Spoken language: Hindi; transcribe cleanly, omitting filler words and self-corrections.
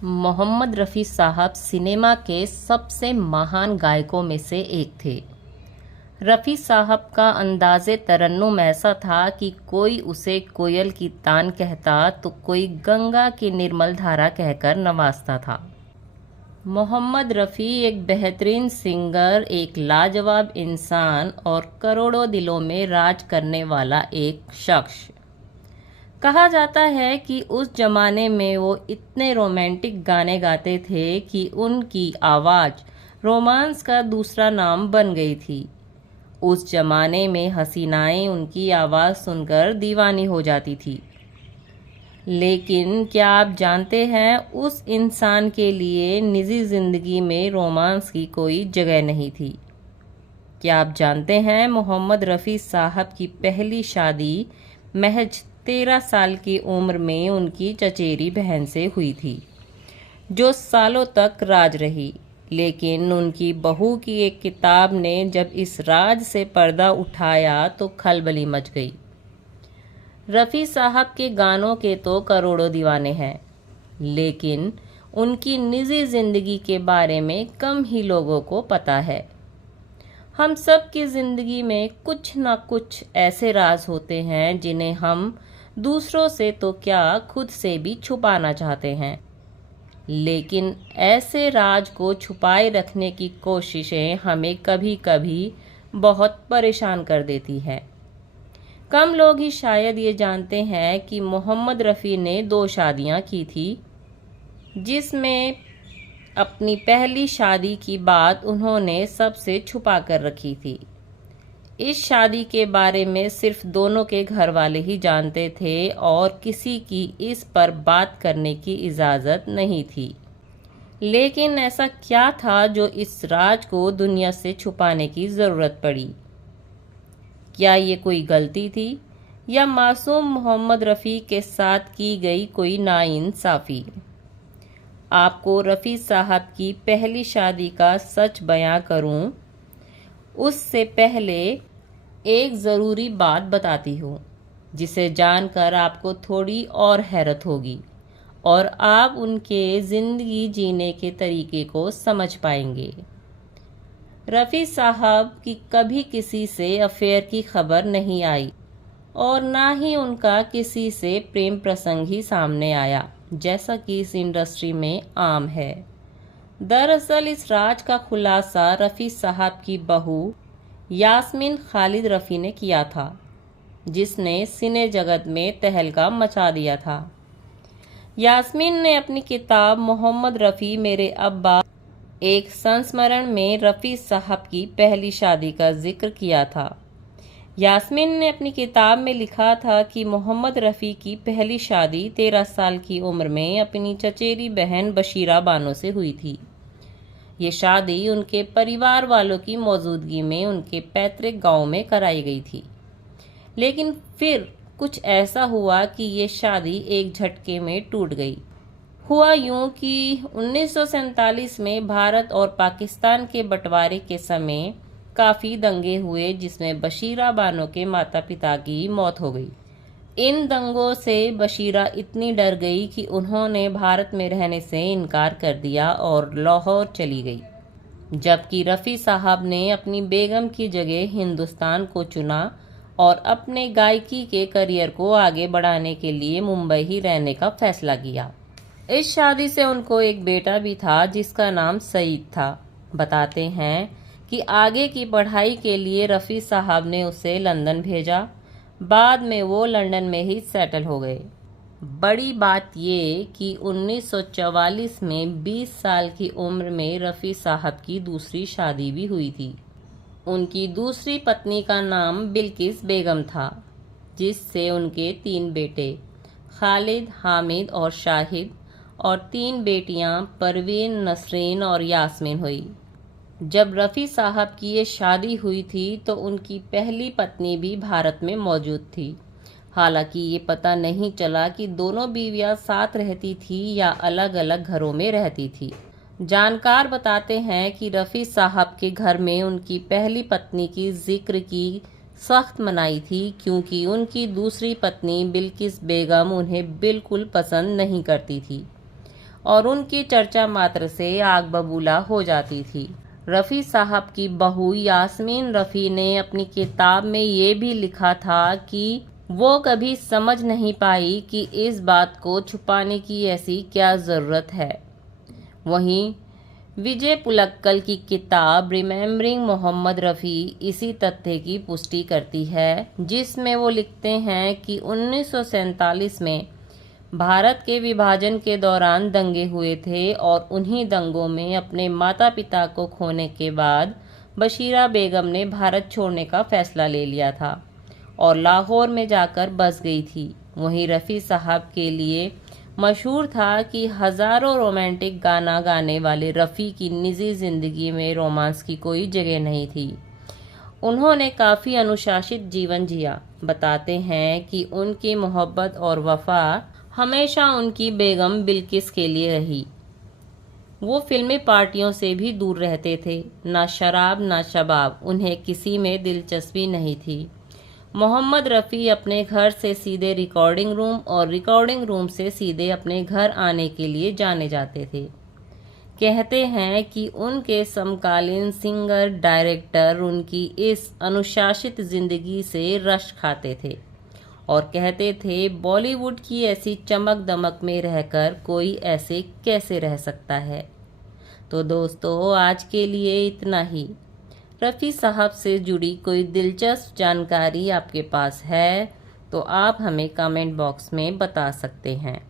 मोहम्मद रफ़ी साहब सिनेमा के सबसे महान गायकों में से एक थे। रफ़ी साहब का अंदाज़े तरन्नुम ऐसा था कि कोई उसे कोयल की तान कहता तो कोई गंगा की निर्मल धारा कहकर नवाजता था। मोहम्मद रफ़ी एक बेहतरीन सिंगर, एक लाजवाब इंसान और करोड़ों दिलों में राज करने वाला एक शख्स। कहा जाता है कि उस जमाने में वो इतने रोमांटिक गाने गाते थे कि उनकी आवाज़ रोमांस का दूसरा नाम बन गई थी। उस जमाने में हसीनाएं उनकी आवाज़ सुनकर दीवानी हो जाती थी। लेकिन क्या आप जानते हैं, उस इंसान के लिए निजी ज़िंदगी में रोमांस की कोई जगह नहीं थी। क्या आप जानते हैं, मोहम्मद रफ़ी साहब की पहली शादी महज 13 साल की उम्र में उनकी चचेरी बहन से हुई थी, जो सालों तक राज रही। लेकिन उनकी बहू की एक किताब ने जब इस राज से पर्दा उठाया तो खलबली मच गई। रफ़ी साहब के गानों के तो करोड़ों दीवाने हैं, लेकिन उनकी निजी ज़िंदगी के बारे में कम ही लोगों को पता है। हम सब की ज़िंदगी में कुछ ना कुछ ऐसे राज होते हैं जिन्हें हम दूसरों से तो क्या, खुद से भी छुपाना चाहते हैं। लेकिन ऐसे राज को छुपाए रखने की कोशिशें हमें कभी कभी बहुत परेशान कर देती हैं। कम लोग ही शायद ये जानते हैं कि मोहम्मद रफ़ी ने 2 शादियां की थी, जिसमें अपनी पहली शादी की बात उन्होंने सबसे छुपा कर रखी थी। इस शादी के बारे में सिर्फ दोनों के घर वाले ही जानते थे और किसी की इस पर बात करने की इजाज़त नहीं थी। लेकिन ऐसा क्या था जो इस राज को दुनिया से छुपाने की ज़रूरत पड़ी? क्या ये कोई गलती थी या मासूम मोहम्मद रफ़ी के साथ की गई कोई नाइंसाफ़ी? आपको रफ़ी साहब की पहली शादी का सच बयां करूं, उससे पहले एक ज़रूरी बात बताती हूँ, जिसे जानकर आपको थोड़ी और हैरत होगी और आप उनके ज़िंदगी जीने के तरीके को समझ पाएंगे। रफ़ी साहब की कभी किसी से अफेयर की खबर नहीं आई और ना ही उनका किसी से प्रेम प्रसंग ही सामने आया, जैसा कि इस इंडस्ट्री में आम है। दरअसल इस राज का खुलासा रफ़ी साहब की बहू यास्मीन खालिद रफ़ी ने किया था, जिसने सिने जगत में तहलका मचा दिया था। यास्मीन ने अपनी किताब मोहम्मद रफ़ी मेरे अब्बा एक संस्मरण में रफ़ी साहब की पहली शादी का जिक्र किया था। यास्मीन ने अपनी किताब में लिखा था कि मोहम्मद रफ़ी की पहली शादी 13 साल की उम्र में अपनी चचेरी बहन बशीरा बानो से हुई थी। ये शादी उनके परिवार वालों की मौजूदगी में उनके पैतृक गांव में कराई गई थी। लेकिन फिर कुछ ऐसा हुआ कि ये शादी एक झटके में टूट गई। हुआ यूं कि 1947 में भारत और पाकिस्तान के बंटवारे के समय काफ़ी दंगे हुए, जिसमें बशीरा बानो के माता पिता की मौत हो गई। इन दंगों से बशीरा इतनी डर गई कि उन्होंने भारत में रहने से इनकार कर दिया और लाहौर चली गई, जबकि रफ़ी साहब ने अपनी बेगम की जगह हिंदुस्तान को चुना और अपने गायकी के करियर को आगे बढ़ाने के लिए मुंबई ही रहने का फैसला किया। इस शादी से उनको एक बेटा भी था, जिसका नाम सईद था। बताते हैं कि आगे की पढ़ाई के लिए रफ़ी साहब ने उसे लंदन भेजा। बाद में वो लंदन में ही सेटल हो गए। बड़ी बात ये कि 1944 में 20 साल की उम्र में रफ़ी साहब की दूसरी शादी भी हुई थी। उनकी दूसरी पत्नी का नाम बिल्किस बेगम था, जिससे उनके 3 बेटे खालिद, हामिद और शाहिद और 3 बेटियां परवीन, नसरीन और यास्मीन हुई। जब रफ़ी साहब की ये शादी हुई थी तो उनकी पहली पत्नी भी भारत में मौजूद थी। हालांकि ये पता नहीं चला कि दोनों बीवियां साथ रहती थी या अलग अलग घरों में रहती थी। जानकार बताते हैं कि रफ़ी साहब के घर में उनकी पहली पत्नी की जिक्र की सख्त मनाही थी, क्योंकि उनकी दूसरी पत्नी बिल्किस बेगम उन्हें बिल्कुल पसंद नहीं करती थी और उनकी चर्चा मात्र से आग बबूला हो जाती थी। रफ़ी साहब की बहू यास्मीन रफ़ी ने अपनी किताब में ये भी लिखा था कि वो कभी समझ नहीं पाई कि इस बात को छुपाने की ऐसी क्या ज़रूरत है। वहीं विजय पुलक्कल की किताब रिमेम्बरिंग मोहम्मद रफ़ी इसी तथ्य की पुष्टि करती है, जिसमें वो लिखते हैं कि 1947 में भारत के विभाजन के दौरान दंगे हुए थे और उन्हीं दंगों में अपने माता पिता को खोने के बाद बशीरा बेगम ने भारत छोड़ने का फैसला ले लिया था और लाहौर में जाकर बस गई थी। वहीं रफ़ी साहब के लिए मशहूर था कि हज़ारों रोमांटिक गाना गाने वाले रफ़ी की निजी ज़िंदगी में रोमांस की कोई जगह नहीं थी। उन्होंने काफ़ी अनुशासित जीवन जिया। बताते हैं कि उनकी मोहब्बत और वफ़ा हमेशा उनकी बेगम बिल्किस के लिए रही। वो फिल्मी पार्टियों से भी दूर रहते थे। ना शराब ना शबाब, उन्हें किसी में दिलचस्पी नहीं थी। मोहम्मद रफ़ी अपने घर से सीधे रिकॉर्डिंग रूम और रिकॉर्डिंग रूम से सीधे अपने घर आने के लिए जाने जाते थे। कहते हैं कि उनके समकालीन सिंगर डायरेक्टर उनकी इस अनुशासित जिंदगी से रश खाते थे और कहते थे बॉलीवुड की ऐसी चमक दमक में रहकर कोई ऐसे कैसे रह सकता है। तो दोस्तों, आज के लिए इतना ही। रफ़ी साहब से जुड़ी कोई दिलचस्प जानकारी आपके पास है तो आप हमें कमेंट बॉक्स में बता सकते हैं।